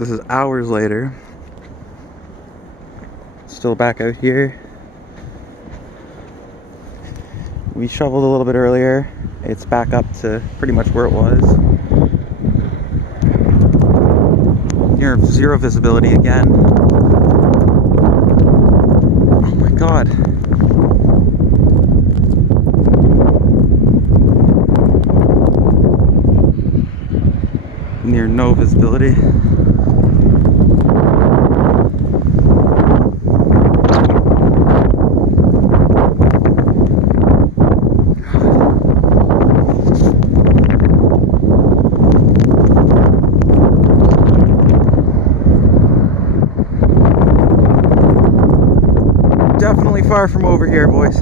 This is hours later. Still back out here. We shoveled a little bit earlier. It's back up to pretty much where it was. Near zero visibility again. Oh my god. Near no visibility. Definitely far from over here, boys.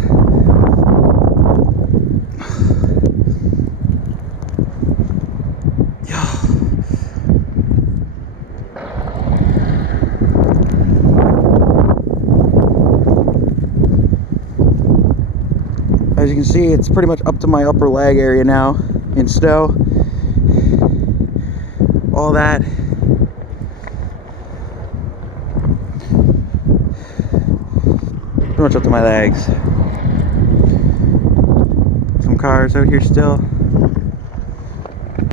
As you can see, it's pretty much up to my upper leg area now in snow. All that. Pretty much up to my legs. Some cars out here still.